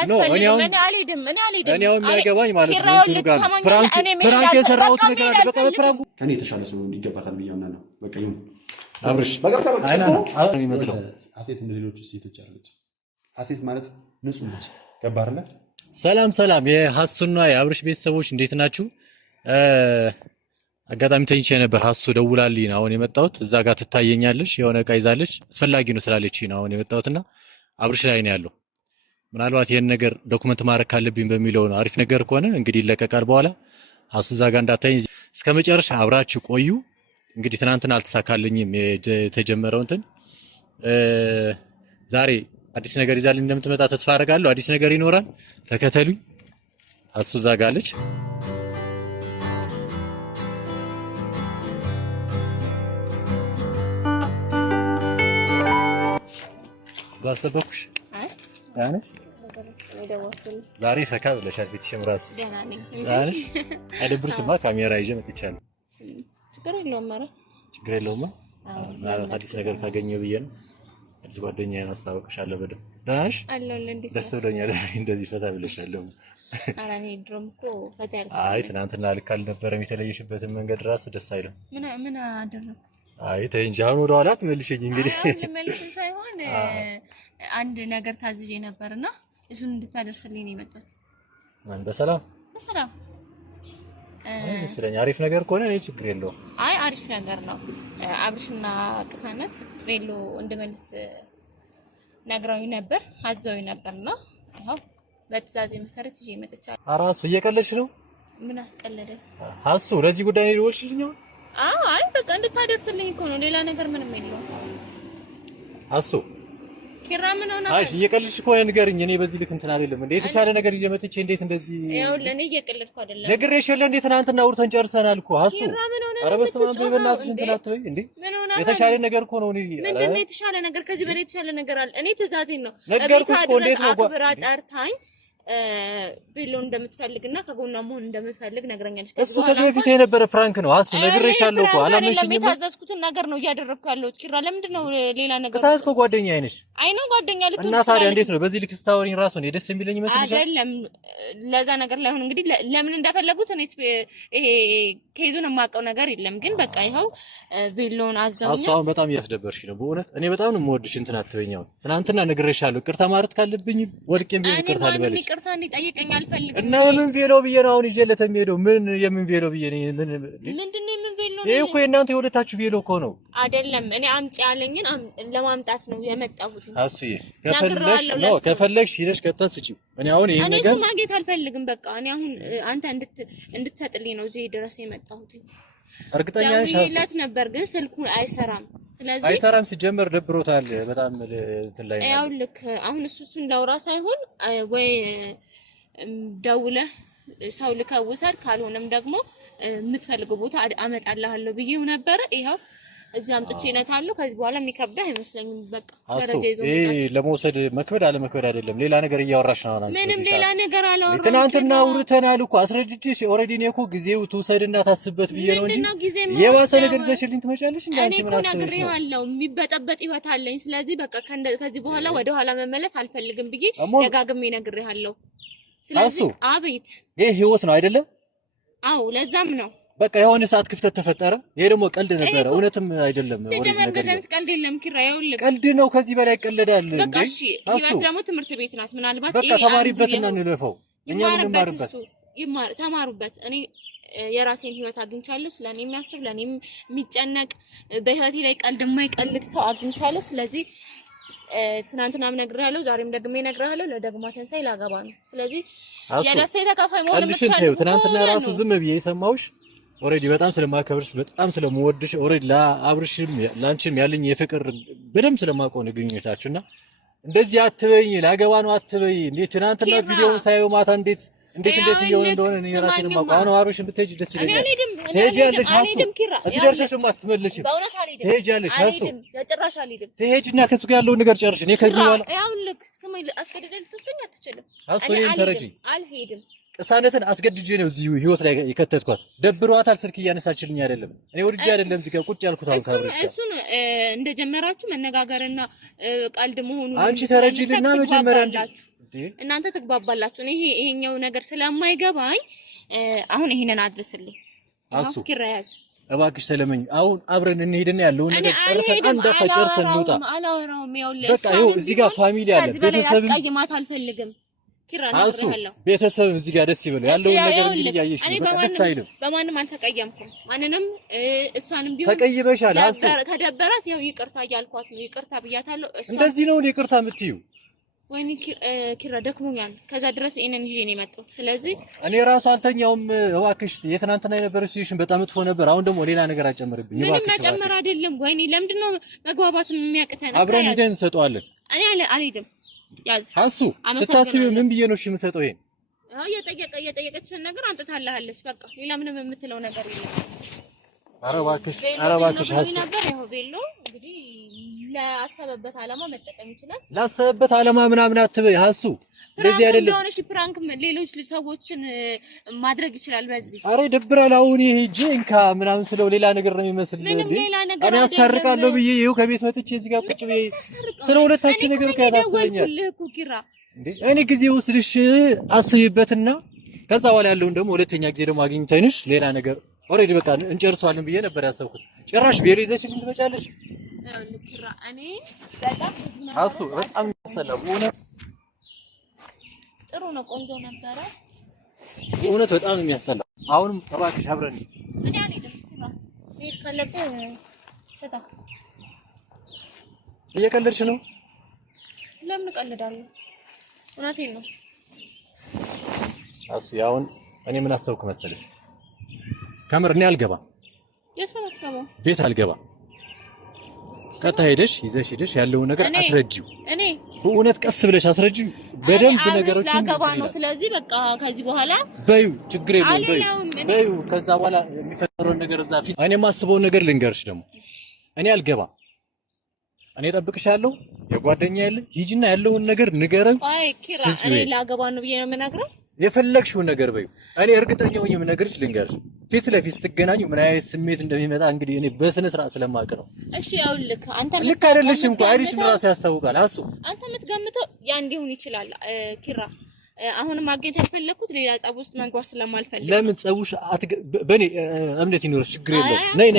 አያስፈልግም እኔ አልሄድም እኔ አሁን የሚያገባኝ ማለት ነው ፕራንክ የሰራሁት ነገር አለ በቃ ፕራንኩ ከኔ የተሻለ ሰው ይገባታል ብዬ አምናለሁ በቃ ይሁን አብርሽ በቃ የሚመስለው አሴት እንደሌሎች ሴቶች አለች አሴት ማለት ንጹህ ነች ገባርለ ሰላም የሐሱና የአብርሽ ቤተሰቦች እንዴት ናችሁ አጋጣሚ ተኝቼ ነበር ሐሱ ደውላልኝ ነው አሁን የመጣሁት እዛ ጋር ትታየኛለሽ የሆነ ዕቃ ይዛለች አስፈላጊ ነው ስላለችኝ ነው አሁን የመጣሁትና አብርሽ ላይ ነው ያለው ምናልባት ይሄን ነገር ዶክመንት ማድረግ ካለብኝ በሚለው ነው አሪፍ ነገር ከሆነ እንግዲህ ይለቀቃል በኋላ ሐሱ እዛ ጋር እንዳታየኝ እስከመጨረሻ አብራችሁ ቆዩ እንግዲህ ትናንትና አልተሳካልኝም የተጀመረው እንትን ዛሬ አዲስ ነገር ይዛልኝ እንደምትመጣ ተስፋ አደርጋለሁ አዲስ ነገር ይኖራል ተከተሉኝ ሐሱ እዛ ጋር አለች ባስተበኩሽ አነሽ ዛሬ ፈካ ብለሻል ቤትሽም ራስ አነሽ አይደብርሽማ ካሜራ ይዤ መጥቻለሁ ችግር የለውም ማለት አዲስ ነገር ካገኘው ብዬ ነው አዲስ ጓደኛዬን አስተዋውቅሻለሁ በደምብ ዳሽ ደስ ብሎኛል እንደዚህ ፈታ ብለሻል አራኔ ድሮም እኮ ፈታ ያልኩ አይ ትናንትና ልክ አልነበረም የተለየሽበትን መንገድ ራሱ ደስ አይልም ምን አደረኩ አይ ተንጂ አሁን ወደ ኋላ ትመልሽኝ እንግዲህ መልስ ሳይሆን አንድ ነገር ታዝዤ ነበርና እሱን እንድታደርስልኝ ነው የመጣሁት ማን በሰላም መስለኝ አሪፍ ነገር ከሆነ እኔ ችግር የለውም አይ አሪፍ ነገር ነው አብርሽና ቅሳነት ቬሎ እንደመልስ ነግረውኝ ነበር አዘውኝ ነበርና አዎ በትዕዛዜ መሰረት ይዤ መጥቻለሁ አራሱ እየቀለድሽ ነው ምን አስቀለደ ሐሱ ለዚህ ጉዳይ ነው ልወልሽልኝ አይ በቃ እንድታደርስልኝ እኮ ነው ሌላ ነገር ምንም የለውም ሐሱ ኪራ ምን ሆነ አይ እየቀለድሽ እኮ ንገርኝ እኔ በዚህ ልክ እንትን አይደለም እንዴ የተሻለ ነገር ይዤ መጥቼ እንዴት እንደዚህ ያው ለኔ እየቀለድኩ አይደለም ነግሬሽ የለ እንዴ ትናንትና አውርተን ጨርሰናል እኮ ሐሱ ኧረ በስመ አብ በእናትሽ እንትን አትበይ እንዴ የተሻለ ነገር እኮ ነው ምንድነው የተሻለ ነገር ከዚህ በላይ የተሻለ ነገር አለ እኔ ትዕዛዜን ነው ነገርኩሽ እኮ እንዴት ነው አክብራ ጠርታኝ ቬሎ እንደምትፈልግና ከጎኗ መሆን እንደምትፈልግ ነግረኛለች እሱ ከዚህ በፊት የነበረ ፕራንክ ነው ሐሱ ነግሬሻለሁ እኮ አላመንሽኝም የታዘዝኩትን ነገር ነው እያደረኩ ያለሁት ኪራ ለምንድን ነው ሌላ ነገር ከሳት እኮ ጓደኛዬ ነሽ አይ ነው ጓደኛ ልትሆን እና ታዲያ እንዴት ነው በዚህ ልክ ስታወሪኝ ራሱ ነው ደስ የሚለኝ ይመስልሻል አይደለም ለዛ ነገር ላይ ሆነ እንግዲህ ለምን እንደፈለጉት እኔ ይሄ ከይዙን የማውቀው ነገር የለም ግን በቃ ይሄው ቬሎን አዘውኛ ሐሱ አሁን በጣም እያስደበርሽ ነው በእውነት እኔ በጣም ነው የምወድሽ እንትን አትበኛው ትናንትና ነግሬሻለሁ ቅርታ ማለት ካለብኝ ወድቄም ቢሆን ቅርታ ልበልሽ ቅርታ እንዲጠይቀኝ አልፈልግም እና የምን ቬሎ ብዬ ነው አሁን ይዤለት የሚሄደው ምን የምን ቬሎ ብዬ ነው ምንድነው የምን ቬሎ ነው ይሄ እኮ የእናንተ የሁለታችሁ ቬሎ እኮ ነው አይደለም እኔ አምጪ ያለኝን ለማምጣት ነው የመጣሁት ሐሱዬ ከፈለግሽ ሄደሽ ቀጥታ ስጪው እኔ አሁን ይሄን ነገር እኔ ማግኘት አልፈልግም በቃ እኔ አሁን አንተ እንድትሰጥልኝ ነው እዚህ ድረስ የመጣሁት እርግጠኛ ነሽ ይላት ነበር ግን ስልኩ አይሰራም ስለዚህ አይሰራም ሲጀመር ደብሮታል በጣም እንትን ላይ ነው ያው ልክ አሁን እሱን ላውራ ሳይሆን ወይ ደውለህ ሰው ልከውሰድ ካልሆነም ደግሞ የምትፈልገው ቦታ አመጣልሃለሁ ብዬው ነበር ይሄው እዚህ አምጥቼ ነታለሁ ከዚህ በኋላ የሚከብደህ አይመስለኝም በቃ ደረጃ ይዞ ይሄ ለመውሰድ መክበድ አለ መክበድ አይደለም ሌላ ነገር እያወራሽ ነው አንቺ ምንም ሌላ ነገር አላወራም ትናንትና አውርተናል እኮ አስረድቼሽ ኦሬዲ ነው እኮ ጊዜው ትውሰድና ታስብበት ብዬ ነው እንጂ የባሰ ነገር ይዘሽልኝ ትመጫለሽ እንዴ አንቺ ምን አስበሽ ነው ያለው የሚበጠበጥ ህይወት አለኝ ስለዚህ በቃ ከዚህ በኋላ ወደ ኋላ መመለስ አልፈልግም ብዬ ደጋግሜ ነግሬሃለሁ ስለዚህ አቤት ይሄ ህይወት ነው አይደለ አው ለዛም ነው በቃ የሆነ ሰዓት ክፍተት ተፈጠረ ይሄ ደግሞ ቀልድ ነበረ እውነትም አይደለም ሲጀመር ገዘንት ቀልድ የለም ኪራ ይኸውልህ ቀልድ ነው ከዚህ በላይ ቀልዳል እንዴ በቃ እሺ ህይወት ደግሞ ትምህርት ቤት ናት ምናልባት በቃ ተማሪበትና እንለፈው እኛ ምን እንማርበት ተማሩበት እኔ የራሴን ህይወት አግኝቻለሁ ስለኔ የሚያስብ ለኔ የሚጨነቅ በህይወቴ ላይ ቀልድ የማይቀልድ ሰው አግኝቻለሁ ስለዚህ ትናንትናም ነግሬሃለሁ ዛሬም ደግሜ ነግሬሃለሁ ለደግማ ተንሳይ ላገባ ነው ስለዚህ የደስታዬ ተካፋይ መሆን የምትፈልጉ ትናንትና ራሱ ዝም ብዬ የሰማሁሽ ኦሬዲ በጣም ስለማከብርሽ በጣም ስለምወድሽ ኦሬዲ ለአብርሽም ላንቺም ያለኝ የፍቅር በደም ስለማውቀው ነው ግንኙነታችሁና እንደዚህ አትበይኝ ላገባ ነው አትበይ እንዴ ትናንትና ቪዲዮውን ሳይው ማታ እንዴት እየሆነ እንደሆነ እኔ ራሴን ማውቀው ነው አብርሽን ብትሄጂ ደስ ይለኛል ትሄጃለሽ ሐሱ አትደርሽም አትመለሽም ትሄጃለሽ ሐሱ ለጭራሽ አልሄድም ትሄጂና ከሱ ጋር ያለውን ነገር ጨርሽ እኔ ከዚህ በኋላ ያው ልክ ስሙኝ አስገድደኝ ልትወስደኝ አትችልም ሐሱ እኔን ተረጂኝ አልሄድም ቅሳነትን አስገድጄ ነው እዚህ ህይወት ላይ የከተትኳት ደብሯታል ስልክ እያነሳችልኝ አይደለም እኔ ወድጄ አይደለም እዚህ ጋር ቁጭ ያልኩት አሁን ካብርሽ እሱን እንደጀመራችሁ መነጋገርና ቀልድ መሆኑን አንቺ ተረጂልና መጀመሪያ እናንተ ትግባባላችሁ። እኔ ይሄኛው ነገር ስለማይገባኝ አሁን ይሄንን አድርስልኝ። አሱ ኪራ ያዝ እባክሽ ተለመኝ። አሁን አብረን እንሄድና ያለውን ነገር ጨርሰን አንድ አፋ ጨርሰን እንውጣ። አላወራውም። ይኸውልህ በቃ ይኸው እዚህ ጋር ፋሚሊ አለ፣ ቤተሰብ አስቀይማት አልፈልግም። ኪራ ነግሬሃለሁ። ቤተሰብ እዚህ ጋር ደስ ይበለው ያለውን ነገር እንግዲህ ያየሽ ነው። በቃ ደስ አይልም። በማንም አልተቀየምኩም። ማንንም እሷንም ቢሆን ተቀይበሻል። አሱ ከደበራት ያው ይቅርታ እያልኳት ነው። ይቅርታ ብያታለሁ። እንደዚህ ነው ይቅርታ የምትይው? ወይኔ ኪራ ደክሞኛል። ከዛ ድረስ እኔን ይዤ ነው የመጣሁት። ስለዚህ እኔ ራሱ አልተኛውም። እባክሽ የትናንትና የነበረው ሲሽን በጣም መጥፎ ነበር። አሁን ደግሞ ሌላ ነገር አጨምርብኝ እባክሽ። ምንም መጨመር አይደለም። ወይኔ ለምንድን ነው መግባባት የሚያቅተን? አብረን ሄደን እንሰጠዋለን። እኔ አልሄድም። ያዝ አሱ ስታስቢው ምን ብዬ ነው እሺ የምሰጠው? ይሄን አዎ የጠየቀችን ነገር አንጥታለሃለች። በቃ ሌላ ምንም የምትለው ነገር የለም። ኧረ እባክሽ አሱ ነበር ይኸው ቤሎ እንግዲህ ለአሰበበት ዓላማ መጠቀም ይችላል። ለአሰበበት ዓላማ ምናምን አትበይ አሱ። እንደዚህ አይደለም። ሆነሽ ፕራንክ ሌሎች ሰዎችን ማድረግ ይችላል። በዚህ ኧረ ይደብራል። አሁን ይሄ ጂንካ ምናምን ስለው ሌላ ነገር ነው የሚመስል። እንዴ እኔ አስታርቃለሁ ብዬ ይኸው ከቤት መጥቼ እዚህ ጋር ቁጭ ብዬ ስለ ሁለታችን ነገር ያሳስበኛል። እንዴ እኔ ጊዜ ወስድሽ አስቢበትና ከዛ በኋላ ያለውን ደግሞ ሁለተኛ ጊዜ ደግሞ አግኝተንሽ ሌላ ነገር ኦሬዲ በቃ እንጨርሰዋለን ብዬ ነበር ያሰብኩት። ጭራሽ ቤሪ ይዘሽልኝ ትመጫለሽ። ኪራ እኔ በጣም አሱ በጣም ያሰላው እውነት ጥሩ ነው፣ ቆንጆ ነበረ። እውነት በጣም ነው የሚያስጠላው። አሁንም እባክሽ አብረን እኔ አልሄድም። ኪራ ቤት ካለብህ ሰጣ። እየቀለድሽ ነው? ለምን እቀልዳለሁ? እውነቴን ነው። አሱ ያውን እኔ ምን አሰብኩ መሰለሽ? ከምር እኔ አልገባም። የት ነው የምትገባው? ቤት አልገባም። ቀጥታ ሄደሽ ይዘሽ ሄደሽ ያለውን ነገር አስረጂው። እኔ በእውነት ቀስ ብለሽ አስረጂው በደንብ ነገሮችን ላገባ ነው። ስለዚህ በቃ ከዚህ በኋላ በዩ ችግር የለውም በዩ። ከዛ በኋላ የሚፈጠረውን ነገር እዛ ፊት እኔ የማስበውን ነገር ልንገርሽ። ደግሞ እኔ አልገባም። እኔ እጠብቅሻለሁ። የጓደኛ ያለ ሂጂና ያለውን ነገር ንገረው። አይ ኪራ እኔ ላገባ ነው ብዬ ነው የምነግረው። የፈለግሽውን ነገር በዩ። እኔ እርግጠኛ ሆኜ የምነግርሽ ልንገርሽ፣ ፊት ለፊት ስትገናኙ ምን አይነት ስሜት እንደሚመጣ እንግዲህ እኔ በስነ ስርዓት ስለማውቅ ነው። እሺ ያው አንተ ልክ አይደለሽም እኮ አይዲሽን ራሱ ያስታውቃል። አሱ አንተ የምትገምተው ያ እንዲሆን ይችላል ኪራ። አሁንም ማግኘት ያልፈለኩት ሌላ ጸብ ውስጥ መግባት ስለማልፈልግ። ለምን ጸቡሽ በኔ እምነት ይኖርሽ ችግር የለውም። ነይ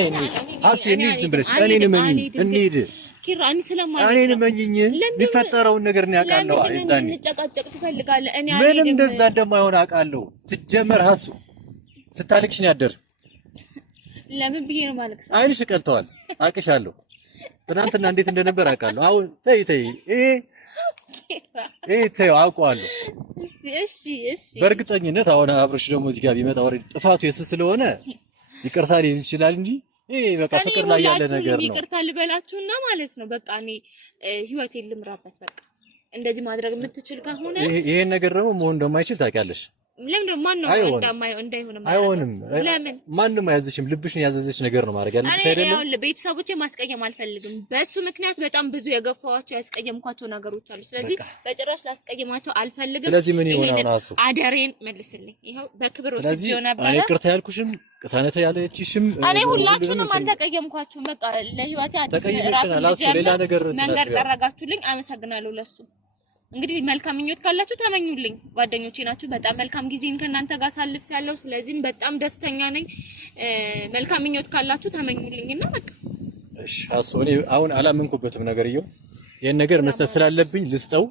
አሱ እንሂድ፣ ዝም ብለሽ እኔን መኝኝ እንሂድ ኪራ። እኔ ስለማልፈልግ እኔን መኝኝ። የሚፈጠረውን ነገር ነው ያውቃለሁ። አይዛኔ እንጨቃጨቅ ትፈልጋለህ? እኔ ምንም እንደዛ እንደማይሆን አውቃለሁ። ሲጀመር አሱ ስታልቅሽ ነው ያደር። ለምን ብዬ ነው ማለቅስ? አይንሽ ቀልተዋል፣ አውቅሻለሁ። ትናንትና እንዴት እንደነበር አውቃለሁ። አሁን ተይ ተይው አውቀዋለሁ። እሺ በእርግጠኝነት አሁን አብርሽ ደግሞ እዚህ ጋር ቢመጣ ወሬ ጥፋቱ የሱ ስለሆነ ይቅርታ ሊል ይችላል እንጂ ይሄ በቃ ፍቅር ላይ ያለ ነገር ነው። ይቅርታ ልበላችሁና ማለት ነው በቃ እኔ ህይወቴን ልምራበት። በቃ እንደዚህ ማድረግ የምትችል ከሆነ ይሄን ነገር ደግሞ መሆን እንደማይችል ታውቂያለሽ። ለምን ደግሞ ማን ነው እንዳይሆን አይሆንም። ለምን ማንም አያዘሽም። ልብሽን ያዘዘሽ ነገር ነው ማድረግ ያለብሽ አይደለም። እኔ ቤተሰቦቼ ማስቀየም አልፈልግም። በሱ ምክንያት በጣም ብዙ የገፋዋቸው ያስቀየምኳቸው ነገሮች አሉ። ስለዚህ በጭራሽ ላስቀየማቸው አልፈልግም። ስለዚህ ምን ይሆናል? አሱ አደሬን መልስልኝ። ይሄው በክብር ወስጄው ነበር። እኔ ይቅርታ ያልኩሽም ቅሳነተ ያለችሽም እኔ ሁላችሁንም አልተቀየምኳችሁም። በቃ ለህይወቴ አዲስ ራሱ ሌላ ነገር መንገድ ጠረጋችሁልኝ። አመሰግናለሁ ለሱ። እንግዲህ መልካም ምኞት ካላችሁ ተመኙልኝ። ጓደኞቼ ናችሁ። በጣም መልካም ጊዜን ከእናንተ ጋር አሳልፌያለሁ። ስለዚህም በጣም ደስተኛ ነኝ። መልካም ምኞት ካላችሁ ተመኙልኝና በቃ እሺ። አሱ እኔ አሁን አላመንኩበትም ነገርየው። ይሄን ነገር መስጠት ስላለብኝ ልስጠው፣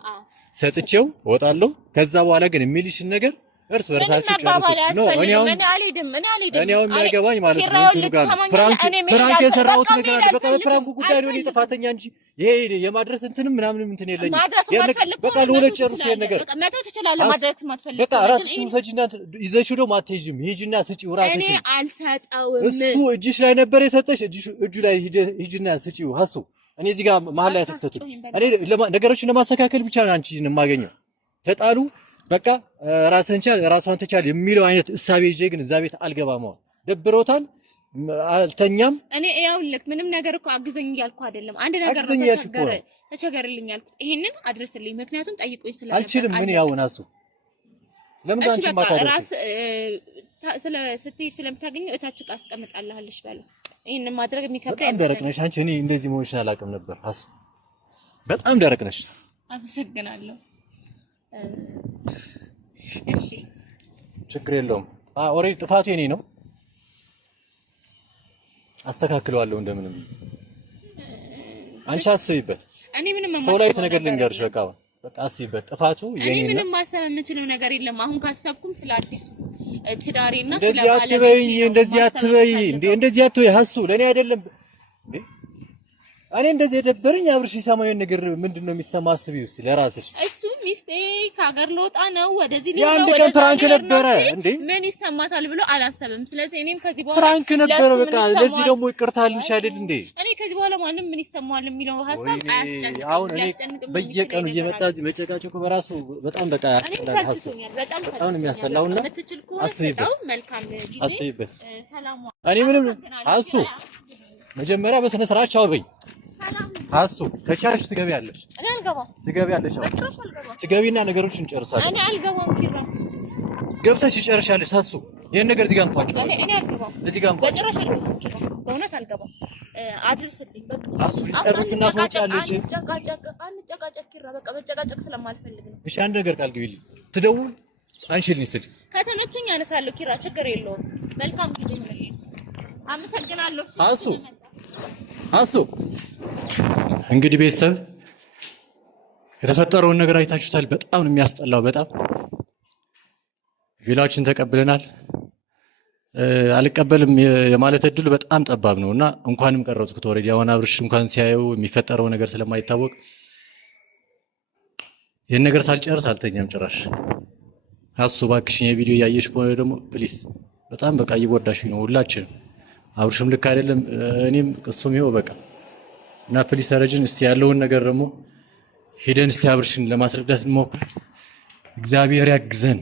ሰጥቼው እወጣለሁ። ከዛ በኋላ ግን የሚልሽን ነገር እርስ በርሳችሁ ጨርሱ ነው። እኔ አልሄድም። እኔ አሁን የሚያገባኝ ማለት ነው እንትኑ ጋር ፕራንክ የሰራሁት ነገር አለ። በቃ በፕራንኩ ጉዳይ ነው እኔ ጥፋተኛ እንጂ ይሄ የማድረስ እንትንም ምናምንም እንትን የለኝም። በቃ ለሁለት ጨርሱ ይሄን ነገር መተው ትችላለህ። ማድረግ ማትፈልግ በቃ ራስሽ ውሰጂና ይዘሽው ደግሞ አትሄጂም። ሂጂና ስጪው ራስሽ። እኔ አልሰጠውም። እሱ እጅሽ ላይ ነበር የሰጠሽ። እጁ ላይ ሂጂና ስጪው። ሀሱ እኔ እዚህ ጋር መሀል ላይ ተተቱ። እኔ ነገሮችን ለማስተካከል ብቻ ነው አንቺን የማገኘው። ተጣሉ በቃ ራስዋን ተቻል የሚለው አይነት እሳቤ ይዤ ግን እዛ ቤት አልገባም። ደብሮታል፣ አልተኛም። እኔ ይኸውልህ ምንም ነገር እኮ አግዘኝ እያልኩ አይደለም። አንድ ነገር ተቸገርልኝ ያልኩት ይሄንን አድርስልኝ። ምክንያቱም ጠይቆኝ ስለነበር አልችልም። ምን ያው ናሱ ለምን አንቺ ማታደርሽ? ራስ ስትሄድ ስለምታገኘው እታች ዕቃ አስቀምጣለሽ በለው። ይሄንን ማድረግ የሚከብድ በጣም ደረቅ ነሽ አንቺ። እኔ እንደዚህ መሆንሽን አላውቅም ነበር። አሱ በጣም ደረቅ ነሽ። አመሰግናለሁ። እሺ ችግር የለውም። ኦሬዲ ጥፋቱ የኔ ነው፣ አስተካክለዋለሁ እንደምንም። አንቺ አስቢበት። እኔ ምንም ተወላይት ነገር ልንገርሽ፣ በቃ አስቢበት። ጥፋቱ የኔ ነው። እኔ ምንም ማሰብ የምችለው ነገር የለም። አሁን ካሰብኩም ስለ አዲሱ ትዳሬና ስለ እንደዚህ አትበይ፣ እንደዚህ አትበይ ሀሱ ለኔ አይደለም እንዴ? እኔ እንደዚህ የደበረኝ አብርሽ ሲሰማው ነገር ምንድነው የሚሰማ? አስቢው እስኪ ለራስሽ። እሱ ሚስቴ ከሀገር ልወጣ ነው ወደዚህ ሊሆን ነው ወደ ፕራንክ ነበረ እንዴ? ምን ይሰማታል ብሎ አላሰበም። ስለዚህ እኔም ከዚህ በኋላ ፕራንክ ነበረ በቃ። ለዚህ ደግሞ ይቅርታ አልልሽ አይደል እንዴ? እኔ ከዚህ በኋላ ማንም ምን ይሰማዋል የሚለው ሀሳብ አያስጨንቅም። አሁን እኔ በየቀኑ እየመጣ እዚህ መጨቃጨቁ በራሱ በጣም በቃ ያስጠላል። ሀሳብ በጣም የሚያስጠላውና አስቢበት፣ መልካም ጊዜ አስቢበት። ሰላም እኔ ምንም ሀሱ መጀመሪያ በስነ ስርዓት ቻው በይ። ሀሱ ከቻልሽ ትገቢያለሽ። እኔ አልገባም። ትገቢያለሽ። በጭራሽ አልገባም። ትገቢና ነገሮችን እንጨርሳለን። እኔ አልገባም። ኪራ ገብተሽ ትጨርሻለሽ። ሀሱ ይሄን ነገር እዚህ ጋር እንኳን እኔ አልገባም። እዚህ ጋር እንኳን በጭራሽ አልገባም። ኪራ በእውነት አልገባም። አድርስልኝ በቃ። ሀሱ ጨርስና ትወጫለሽ። አንጨቃጨቅ ኪራ በቃ መጨቃጨቅ ስለማልፈልግ ነው። እሺ አንድ ነገር ቃል ግቢልኝ። ትደውል አንቺልኝ ስል ከተመቸኝ አነሳለሁ። ኪራ ችግር የለውም። መልካም ጊዜ ይሁንልኝ። አመሰግናለሁ። ሀሱ እንግዲህ ቤተሰብ የተፈጠረውን ነገር አይታችሁታል። በጣም ነው የሚያስጠላው። በጣም ቪላችን ተቀብለናል። አልቀበልም የማለት እድሉ በጣም ጠባብ ነውና እንኳንም ቀረጽኩት። ኦሬዲ አሁን አብርሽ እንኳን ሲያየው የሚፈጠረው ነገር ስለማይታወቅ ይሄን ነገር ሳልጨርስ አልተኛም ጭራሽ። ሀሱ እባክሽኝ የቪዲዮ እያየሽ ከሆነ ደግሞ ፕሊስ፣ በጣም በቃ እየጎዳሽ ነው ሁላችንም። አብርሽም ልክ አይደለም፣ እኔም ቅሱም ይኸው በቃ እና ፕሊስ ተረጅን። እስቲ ያለውን ነገር ደግሞ ሄደን እስቲ አብርሽን ለማስረዳት እንሞክር። እግዚአብሔር ያግዘን።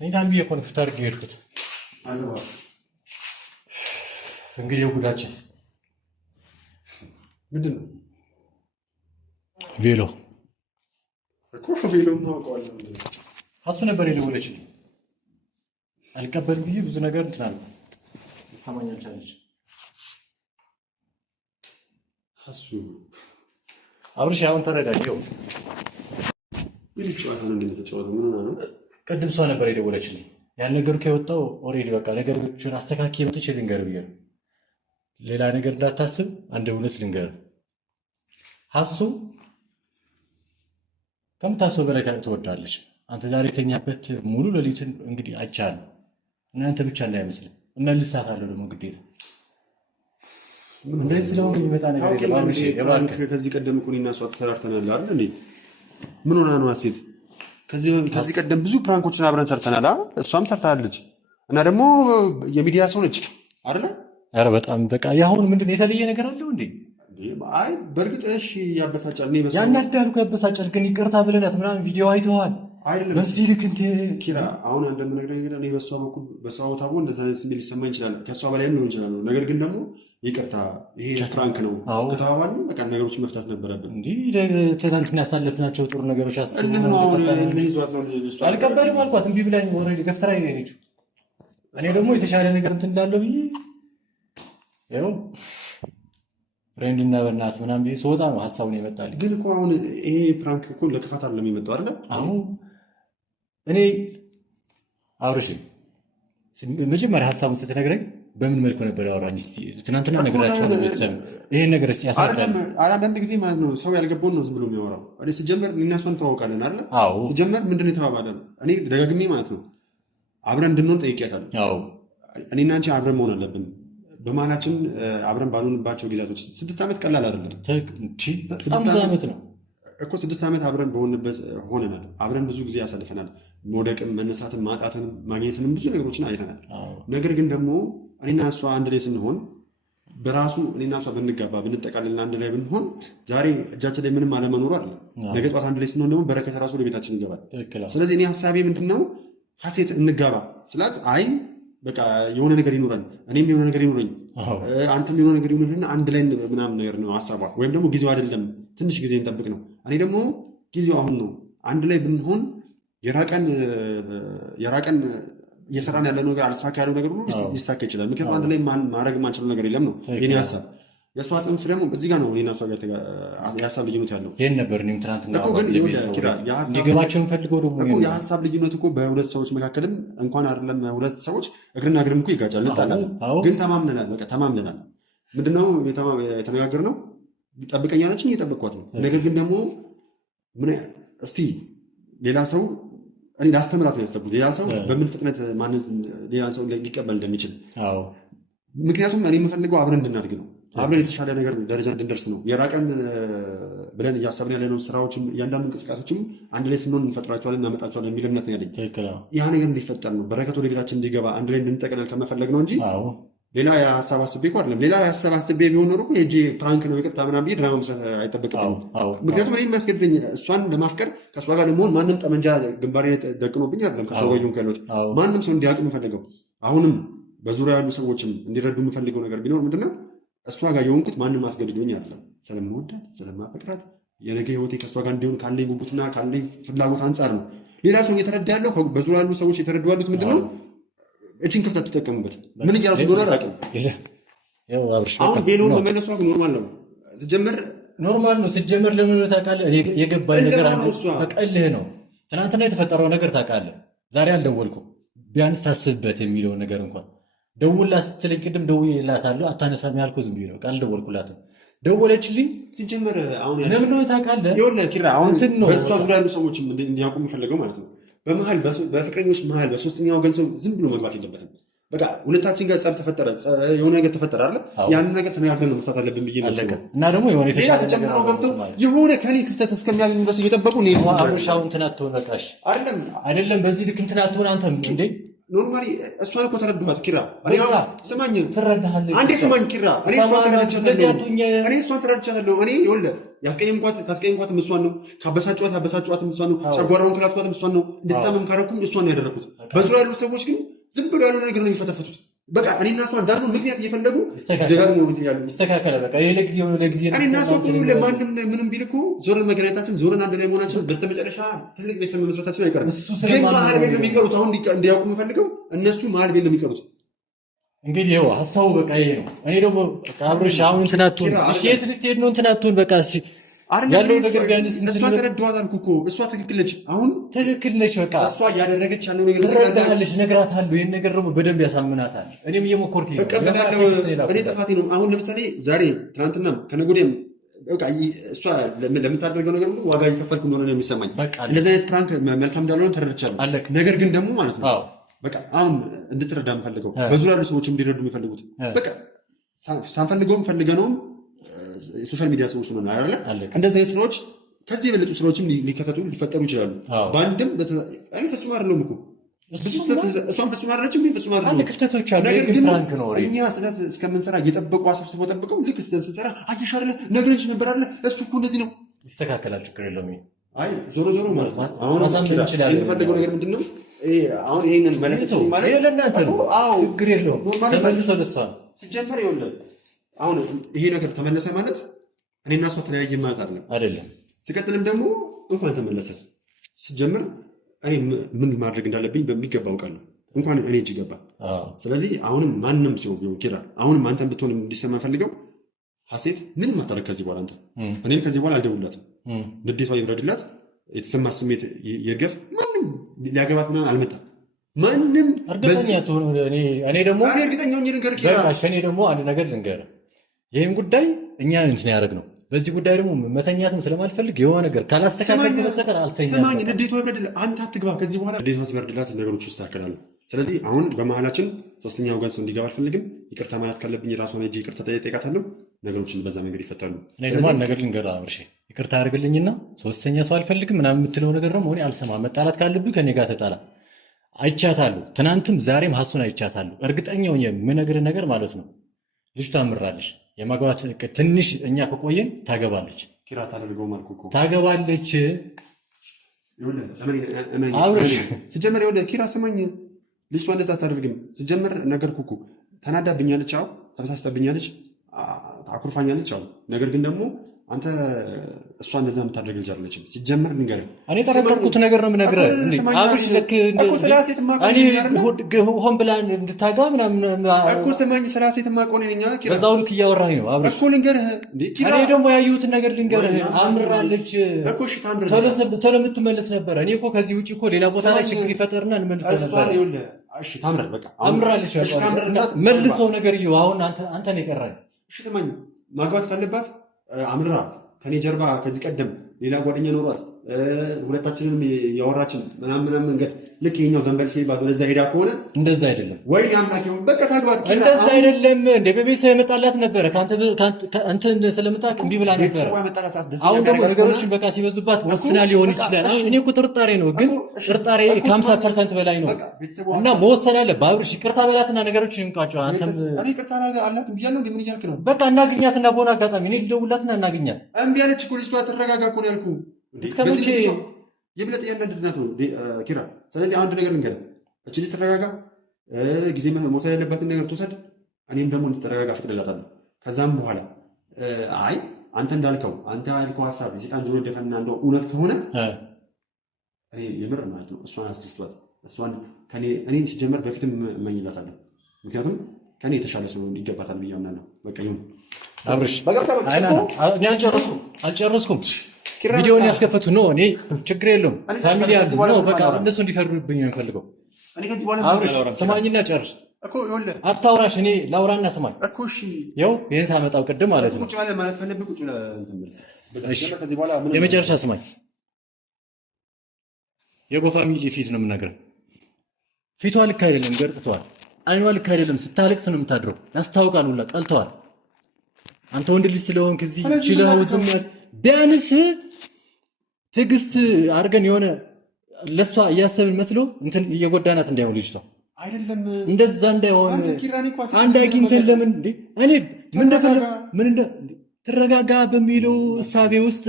ተኝታል ብዬ እኮ ነው ፍታ አድርጌ የሄድኩት። እንግዲህ ጉዳችን ምንድን ነው? ቬሎ እኮ ቬሎ ታውቀዋለህ። ሀሱ ነበር የደወለችልኝ። አልቀበልም ብዬ ብዙ ነገር እንትን አልኩ። ልትሰማኝ አልቻለች። ሀሱ አብርሽ አሁን ተረዳኝ። ይኸው ምን ጨዋታ ነው እንደተጫወተው? ምን ሆነ ነው? ቅድም እሷ ነበር የደወለችልኝ። ያን ነገሩ ከወጣው ኦሬዲ በቃ ነገሮችን አስተካክዬ መጥቼ ልንገርህ ብዬ ነው። ሌላ ነገር እንዳታስብ፣ አንድ እውነት ልንገርህ። ሀሱ ከምታስበው በላይ ትወዳለች። አንተ ዛሬ የተኛበት ሙሉ ሌሊትን እንግዲህ አይቻለሁ። እናንተ ብቻ እንዳይመስልህ እመልሳታለሁ ደግሞ ግዴታ። እንደዚህ ስለሆነ የሚመጣ ነገር የለም። ከዚህ ቀደም እኮ እኔና እሷ ተሰራርተናል አይደል እንዴ? ምን ሆና ነው ሴት? ከዚህ ቀደም ብዙ ፕራንኮችን አብረን ሰርተናል። እሷም ሰርታለች እና ደግሞ የሚዲያ ሰው ነች አይደል? ኧረ በጣም በቃ ያሁን ምንድን ነው የተለየ ነገር አለው እንዴ? አይ በእርግጥ እሺ ያበሳጫል። እኔ በሰው ያናዳል እኮ ያበሳጫል። ግን ይቅርታ ብለናት ምናምን ቪዲዮ አይተዋል አይደለም? በዚህ ልክ እንት ኪራ አሁን እንደምነግርህ ነገር እኔ በሷ በኩል በሷ ቦታ ሆነ እንደዛ አይነት ስሜት ሊሰማኝ ይችላል። ከሷ በላይም ሊሆን ይችላል። ነገር ግን ደግሞ ይቅርታ ይሄ ፍራንክ ነው ከተባባልን በቃ ነገሮችን መፍታት ነበረብን። እንዴ ትናንትና ያሳለፍናቸው ጥሩ ነገሮች አልቀበልም አልኳት። እምቢ ብላኝ ኦልሬዲ ገፍትራኝ ነው የሄደችው። እኔ ደግሞ የተሻለ ነገር እንትን እንዳለው ብዬ ያው ፍሬንድና በእናት ምናምን ብዬ ስወጣ ነው ሀሳቡን የመጣልኝ። ግን እኮ አሁን ይሄ ፕራንክ እኮ ለክፋት አይደለም የመጣው አይደለ? አሁን እኔ አብርሽ መጀመሪያ ሀሳቡን ስትነግረኝ በምን መልኩ ነበር ያወራኝ? እስቲ ትናንትና ነገራቸው ነው ቤተሰብ ይሄን ነገር እስቲ ያሳርዳል። አንዳንድ ጊዜ ማለት ነው ሰው ያልገባውን ነው ዝም ብሎ የሚያወራው። እኔ ሲጀመር እኔና እሷን እንተዋወቃለን አይደለ? ሲጀመር ምንድን ነው የተባባለን? እኔ ደጋግሜ ማለት ነው አብረን እንድንሆን ጠይቄያታለሁ። እኔና አንቺ አብረን መሆን አለብን። በመሀላችን አብረን ባልሆንባቸው ጊዜያቶች 6 ዓመት ቀላል አይደለም። 6 ዓመት ነው እኮ 6 ዓመት አብረን በሆንበት ሆነናል። አብረን ብዙ ጊዜ ያሳልፈናል። መውደቅም፣ መነሳትን፣ ማጣትንም ማግኘትንም ብዙ ነገሮችን አይተናል። ነገር ግን ደግሞ እኔና እሷ አንድ ላይ ስንሆን በራሱ እኔና እሷ ብንጋባ ብንጠቃልልና አንድ ላይ ብንሆን ዛሬ እጃችን ላይ ምንም አለመኖሩ አይደለም። ነገ ጠዋት አንድ ላይ ስንሆን ደግሞ በረከት ራሱ ወደ ቤታችን ይገባል። ስለዚህ እኔ ሀሳቤ ምንድነው ሀሴት እንጋባ ስላት አይ በቃ የሆነ ነገር ይኖረን እኔም የሆነ ነገር ይኖረኝ አንተም የሆነ ነገር ይኖረን አንድ ላይ ምናምን ነገር ነው ሀሳቧ። ወይም ደግሞ ጊዜው አይደለም ትንሽ ጊዜ እንጠብቅ ነው። እኔ ደግሞ ጊዜው አሁን ነው። አንድ ላይ ብንሆን የራቀን እየሰራን ያለው ነገር አልሳካ ያለው ነገር ሁሉ ሊሳካ ይችላል። ምክንያቱም አንድ ላይ ማድረግ የማንችለው ነገር የለም ነው የኔ ሀሳብ። የእሷ ጽንፍ ደግሞ እዚህ ጋር ነው እኔና እሷ ጋር የሀሳብ ልዩነት ያለው። ይሄን ነበር እኔም ትናንትና እኮ ግን ኪራ የገባቸውን ፈልገው ደግሞ እኮ የሀሳብ ልዩነት እኮ በሁለት ሰዎች መካከልም እንኳን አይደለም ሁለት ሰዎች እግርና እግርም እኮ ይጋጫል፣ እንጣላለን። ግን ተማምነናል። በቃ ተማምነናል። ምንድነው የተነጋገርነው? ጠብቀኛለች፣ እየጠበቅኳት ነው። ነገር ግን ደግሞ ምን እስቲ ሌላ ሰው እኔ ላስተምራት ነው ያሰብኩት። ሌላ ሰው በምን ፍጥነት ሌላ ሰው ሊቀበል እንደሚችል። ምክንያቱም እኔ የምፈልገው አብረን እንድናድግ ነው። አብረን የተሻለ ነገር ደረጃ እንድንደርስ ነው። የራቀን ብለን እያሰብን ያለነው ስራዎችም እያንዳንዱ እንቅስቃሴዎችም አንድ ላይ ስንሆን እንፈጥራቸዋለን፣ እናመጣቸዋለን የሚል እምነት ነው ያለኝ። ያ ነገር እንዲፈጠር ነው፣ በረከት ወደ ቤታችን እንዲገባ አንድ ላይ እንድንጠቀለል ከመፈለግ ነው እንጂ ሌላ የሀሳብ አስቤ እኮ አይደለም። ሌላ የሀሳብ አስቤ ቢሆን ኖሮ ሄጄ ፕራንክ ነው ይቅርታ ምናምን ብዬ ድራማ መስራት አይጠበቅብኝም። ምክንያቱም እኔ የሚያስገድደኝ እሷን ለማፍቀር ከእሷ ጋር ለመሆን ማንም ጠመንጃ ግንባሬ ደቅኖብኝ አይደለም። ከሰው ወዩን ከሎት ማንም ሰው እንዲያውቅ የምፈልገው አሁንም በዙሪያ ያሉ ሰዎችም እንዲረዱ የምፈልገው ነገር ቢኖር ምንድነው እሷ ጋር የሆንኩት ማንም አስገድዶኝ አይደለም። ስለምወዳት ስለማፈቅራት የነገ ህይወቴ ከእሷ ጋር እንዲሆን ካለኝ ጉጉትና ካለኝ ፍላጎት አንጻር ነው። ሌላ ሰው እየተረዳ ያለው በዙሪያ ያሉ ሰዎች እየተረዱ ያሉት ምንድነው እችን ክፍተት ተጠቀሙበት። ምን እያሉት እንደሆነ አላውቅም። አሁን ሄኖን መመለሷ ኖርማል ነው ሲጀመር ኖርማል ነው ሲጀመር። ለምን ታውቃለህ? የገባኝ ነገር አንተ በቀልህ ነው። ትናንትና የተፈጠረው ነገር ታውቃለህ። ዛሬ አልደወልኩም ቢያንስ ታስብበት የሚለውን ነገር እንኳን ደውላ ስትለኝ ቅድም ደውዬላታለሁ አታነሳም ያልኩህ ዝም ብዬ ነው። ቃል ደወልኩላትም ደወለችልኝ። ሲጀመር አሁን ለምን ነው ታውቃለህ? ይኸውልህ ኪራ አሁን በእሷ ዙሪያ ያሉ ሰዎች እንዲያውቁ የምፈልገው ማለት ነው በመሀል በፍቅረኞች መሀል በሶስተኛ ወገን ሰው ዝም ብሎ መግባት የለበትም። በቃ ሁለታችን ጋር ጸብ ተፈጠረ፣ የሆነ ነገር ተፈጠረ አለ ያንን ነገር ተነጋግረን ነው መፍታት አለብን ብዬ ነው እና ደግሞ የሆነ ሌላ ተጨምሮ ገብተው የሆነ ከኔ ክፍተት እስከሚያገኙ ድረስ እየጠበቁ ነው። አብሻው እንትን አትሆን በቃሽ። አይደለም በዚህ ልክ እንትን አትሆን አንተ እንዴ ኖርማሊ እሷን እኮ ተረድኋት ኪራ። ስማኝ ትረዳሃለች። አንዴ ስማኝ ኪራ፣ እኔ እሷን ተረድቻታለሁ። እኔ ይኸውልህ ካስቀየምኳትም እሷን ነው፣ ካበሳጨኋትም እሷን ነው፣ ጨጓራውን ከላትኳትም እሷን ነው፣ እንድታመም ካረኩም እሷን ነው ያደረኩት። በዙሪያ ያሉ ሰዎች ግን ዝም ብሎ ያለው ነገር ነው የሚፈተፍቱት። በቃ እኔ እና እሷ እንዳልነው ምክንያት እየፈለጉ ደጋግሞ ነው ያሉ። ይስተካከለ በቃ ይሄ ለጊዜው እኔ እና እሷ ሁሉ ለማንም ምንም ቢል እኮ ዞረን መገናኘታችን ዞረን አንድ ላይ መሆናችን በስተመጨረሻ ትልቅ ቤተሰብ መመስረታችን አይቀርም። ግን መሀል ቤት ነው የሚቀሩት። አሁን እንዲያውቁ የምፈልገው እነሱ መሀል ቤት ነው የሚቀሩት። እንግዲህ ይኸው ሀሳቡ በቃ ይሄ ነው። እኔ ደግሞ አብርሽ አሁን እንትን አትሁን እሺ፣ የት ልትሄድ ነው? እንትን አትሁን በቃ እሺ ያለው ነገር ቢያንስ እሷ ተረድቷት አልኩ እኮ እሷ ትክክል ነች። አሁን ትክክል ነች። በቃ እሷ ያደረገች ያለው ነገር ትረዳለች፣ ነግራታለሁ። ይሄን ነገር ደግሞ በደንብ ያሳምናታል። እኔም እየሞከርኩኝ ነው። እኔ ጥፋቴ ነው። አሁን ለምሳሌ ዛሬ ትናንትና ከነገ ወዲያም በቃ እሷ ለምታደርገው ነገር ሁሉ ዋጋ እየከፈልኩ እንደሆነ ነው የሚሰማኝ። እንደዚህ አይነት ፕራንክ መልካም እንዳልሆነ ተረድቻለሁ። ነገር ግን ደግሞ ማለት ነው በቃ አሁን እንድትረዳ የምፈልገው በዙሪያ ያሉ ሰዎች እንዲረዱ የሚፈልጉት በቃ ሳንፈልገውም ፈልገነውም የሶሻል ሚዲያ ሰዎች ነው አይደለ? እንደዚህ አይነት ስራዎች ከዚህ የበለጡ ስራዎችም ሊከሰቱ ሊፈጠሩ ይችላሉ። በአንድም እኔ ፍጹም አይደለሁም እኮ እሷም ፍጹም አይደለችም፣ እኔም ፍጹም አይደለሁም። ክፍተቶች አሉ። ነገር ግን እኛ ስህተት እስከምንሰራ እየጠበቁ አሰብስበው ጠብቀው ልክ ስህተት ስንሰራ አየሽ አይደለ ነግሬሽ ነበር አይደለ እሱ እኮ እንደዚህ ነው ይስተካከላል፣ ችግር የለውም። አይ ዞሮ ማለት ነው አሁን የምፈልገው ነገር ምንድን ነው? አሁን ይሄንን መለሰች ማለት ይሄ ለእናንተ ነው፣ ችግር የለውም። ተመልሶ ለእሷ ሲጀመር ይኸውልህ አሁን ይሄ ነገር ተመለሰ ማለት እኔና እሷ ተለያየን ማለት አይደለም። ሲቀጥልም ደግሞ እንኳን ተመለሰ ሲጀምር እኔ ምን ማድረግ እንዳለብኝ በሚገባ አውቃለሁ። እንኳን እኔ እጅ ገባ። ስለዚህ አሁንም ማንም ሰው ቢሆን ኪራ አሁንም አንተን ብትሆን እንዲሰማ ፈልገው ሀሴት ምንም አታደርግ ከዚህ በኋላ አንተ እኔም ከዚህ በኋላ አልደውላትም። ንዴቷ ይብረድላት፣ የተሰማ ስሜት ይርገፍ። ማንም ሊያገባት ምናምን አልመጣም። ማንም እርግጠኛ ትሆኑ እኔ ደግሞ እርግጠኛ ሆኜ ልንገርህ ኪራ። በቃ እኔ ደግሞ አንድ ነገር ልንገርህ፣ ይህን ጉዳይ እኛ እንትን ያደረግነው በዚህ ጉዳይ ደግሞ መተኛትም ስለማልፈልግ የሆነ ነገር ካላስተካከልኩ በስተቀር አልተኛም። ስማኝ፣ ንዴቷ ይብረድላት፣ አንተ አትግባ ከዚህ በኋላ። ንዴቷ ሲበርድላት ነገሮች ይስተካከላሉ። ስለዚህ አሁን በመሀላችን ሶስተኛ ወገን ሰው እንዲገባ አልፈልግም። ይቅርታ ማለት ካለብኝ የራሷን እጅ ይቅርታ ጠይቃታለሁ። ነገሮችን በዛ መንገድ ይፈታሉ። እኔ ደግሞ አንድ ነገር ልንገርህ አብርሽ፣ ይቅርታ አድርግልኝና ሶስተኛ ሰው አልፈልግም ምናምን የምትለው ነገር ደግሞ እኔ አልሰማም። መጣላት ካለብኝ ከኔ ጋር ተጣላ። አይቻታለሁ፣ ትናንትም ዛሬም ሀሱን አይቻታለሁ። እርግጠኛው የምነግርህ ነገር ማለት ነው ልጅቷ ታምራለች። የማግባት ትንሽ እኛ ከቆየን ታገባለች። ኪራ ታደርገው ማልኩ እኮ ታገባለች። አብርሽ ሲጀመር ይኸውልህ ኪራ ስማኝ፣ ልጅቷ እንደዛ አታደርግም። ሲጀመር ነገርኩህ እኮ ተናዳብኛለች፣ አዎ ተበሳጭታብኛለች፣ አኩርፋኛለች፣ አዎ ነገር ግን ደግሞ አንተ እሷ እንደዛ የምታደርግ ልጅ አይደለችም። ሲጀምር ንገረኝ። እኔ የጠረጠርኩት ነገር ነው የምነግርህ። አብርሽ ልክ ሆን ብላ እንድታጋ ምናምን እኮ ስማኝ፣ ስለ ሴት የማውቀው እኔ ነኝ። በዛው ልክ እያወራኝ ነው አብርሽ እኮ ልንገርህ። እኔ ደግሞ ያየሁትን ነገር ልንገርህ። አምራለች እኮ እሺ፣ ታምር ቶሎ የምትመለስ ነበር። እኔ እኮ ከዚህ ውጭ እኮ ሌላ ቦታ ላይ ችግር ይፈጠርና እንመልሰው ነበር። እሺ ታምር በቃ አምራለች። መልሰው ነገር ይኸው አሁን አንተ ነው የቀረኝ። እሺ ስማኝ፣ ማግባት ካለባት አምራ ከኔ ጀርባ ከዚህ ቀደም ሌላ ጓደኛ ኖሯት ሁለታችንንም ያወራችን ምናምን መንገድ ልክ የኛው ዘንበል ሲልባት ወደዛ ሄዳ ከሆነ እንደዛ አይደለም ወይ አምላክ ይሁን በቃ ታግባት። እንደዛ አይደለም እንደ በቤተሰብ የመጣላት ነበረ አንተን ስለምታውቅ እምቢ ብላ ነበር። አሁን ደግሞ ነገሮችን በቃ ሲበዙባት ወስና ሊሆን ይችላል። እኔ እኮ ጥርጣሬ ነው፣ ግን ጥርጣሬ ከ50% በላይ ነው እና መወሰን አለ። በአብርሽ ይቅርታ በላትና ነገሮችን እንቋጨው። አንተም እኔ ይቅርታ አላት ብያለሁ። ምን እያልክ ነው? በቃ እናግኛትና በሆነ አጋጣሚ እኔ ልደውላትና እናግኛት። እምቢ አለች እኮ ልጅቷ። ተረጋጋ እኮ ነው ያልኩህ። እስከ መቼ የብለጥ ያንዳንድነት ነው ኪራ። ስለዚህ አንድ ነገር ልንገርህ፣ እቺ ልጅ ተረጋጋ፣ ጊዜ መውሰድ ያለባትን ነገር ትውሰድ። እኔም ደግሞ እንድትረጋጋ ፈቅድላታለሁ። ከዛም በኋላ አይ አንተ እንዳልከው አንተ ያልከው ሀሳብ የሴጣን ጆሮ ደፈና እንደው እውነት ከሆነ እኔ የምር ማለት ነው እሷን አስደስቷት። እሷን እኔ ሲጀመር በፊትም እመኝላታለሁ። ምክንያቱም ከኔ የተሻለ ሰው ይገባታል ብዬ አምናለሁ። በቃ ይሁን አብርሽ። እኔ አልጨረስኩም። ቪዲዮውን ያስከፈቱ ነው። እኔ ችግር የለውም ፋሚሊ ያዝ ነው። በቃ እነሱ እንዲፈርዱብኝ ነው የምፈልገው። አብርሽ ስማኝና ጨርስ እኮ። ይኸውልህ አታውራሽ፣ እኔ ላውራና ስማኝ እኮ። እሺ ይኸው ይሄን ሳመጣው ቅድም ማለት ነው። ቁጭ ብለህ ማለት ፈለብህ ቁጭ ብለህ እንትን ብለህ። እሺ የመጨረሻ ስማኝ። የጎ ፋሚሊ ፊት ነው የምነግርህ። ፊቷ ልክ አይደለም፣ ገርጥተዋል። አይኗ ልክ አይደለም። ስታለቅስ ነው የምታድረው። ያስታውቃል ሁላ ጠልተዋል። አንተ ወንድ ልጅ ስለሆንክ እዚህ ችለው ዝም ያል ቢያንስ ትዕግስት አድርገን የሆነ ለሷ እያሰብን መስሎ እንትን እየጎዳናት እንዳይሆን ልጅቷ አይደለም እንደዛ እንዳይሆን አንድ አግኝተን ለምን እንዴ እኔ ምን ትረጋጋ በሚለው እሳቤ ውስጥ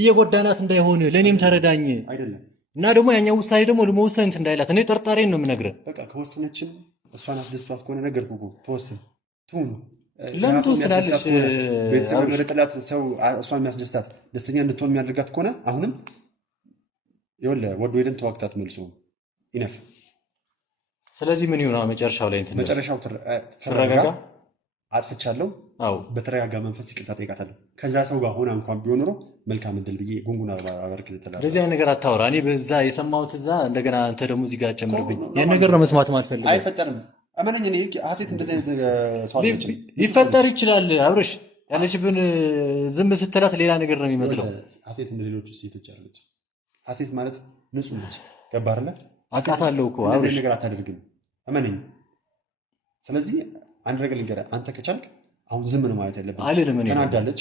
እየጎዳናት እንዳይሆን ለኔም ተረዳኝ አይደለም። እና ደግሞ ያኛው ውሳኔ ደግሞ ለመወሰን እንትን እንዳይላት እኔ ጠርጣሬን ነው የምነግርህ። በቃ ከወሰነችም እሷን አስደስቷት ከሆነ ነገርኩህ እኮ ትወስን ትሁን። ለምን ትወስናለች? ቤተሰብ መረጠላት ሰው እሷን የሚያስደስታት ደስተኛ እንድትሆን የሚያደርጋት ከሆነ አሁንም ይኸውልህ ወዶ ሄደን ተዋግታት መልሶ ኢነፍ። ስለዚህ ምን ይሆናል መጨረሻው ላይ እንትን መጨረሻው ተረጋጋ፣ አጥፍቻለሁ፣ አዎ በተረጋጋ መንፈስ ይቅርታ ጠይቃታለሁ። ከዛ ሰው ጋር ሆና እንኳን ቢሆን ኖሮ መልካም እድል ብዬ ጉንጉን አበርክትልታለሁ። እንደዚህ አይነት ነገር አታወራ። እኔ በዛ የሰማሁት እዛ እንደገና አንተ ደግሞ እዚህ ጋር ጨምርብኝ። ያን ነገር ነው መስማት ማልፈልግ። አይፈጠርም። አመነኝ። እኔ ሀሴት እንደዚህ አይነት ሰው ሊፈጠር ይችላል። አብርሽ ያለችብን ዝም ስትላት ሌላ ነገር ነው የሚመስለው። ሀሴት እንደ ሌሎች ሴቶች አለች። ሀሴት ማለት ንጹህ ነች። ገባህ አይደለ? አውቃታለሁ እኮ አብርሽ ነገር አታደርግም። አመነኝ። ስለዚህ አንድ ነገር ልንገርህ፣ አንተ ከቻልክ አሁን ዝም ነው ማለት ያለብን። ተናዳለች፣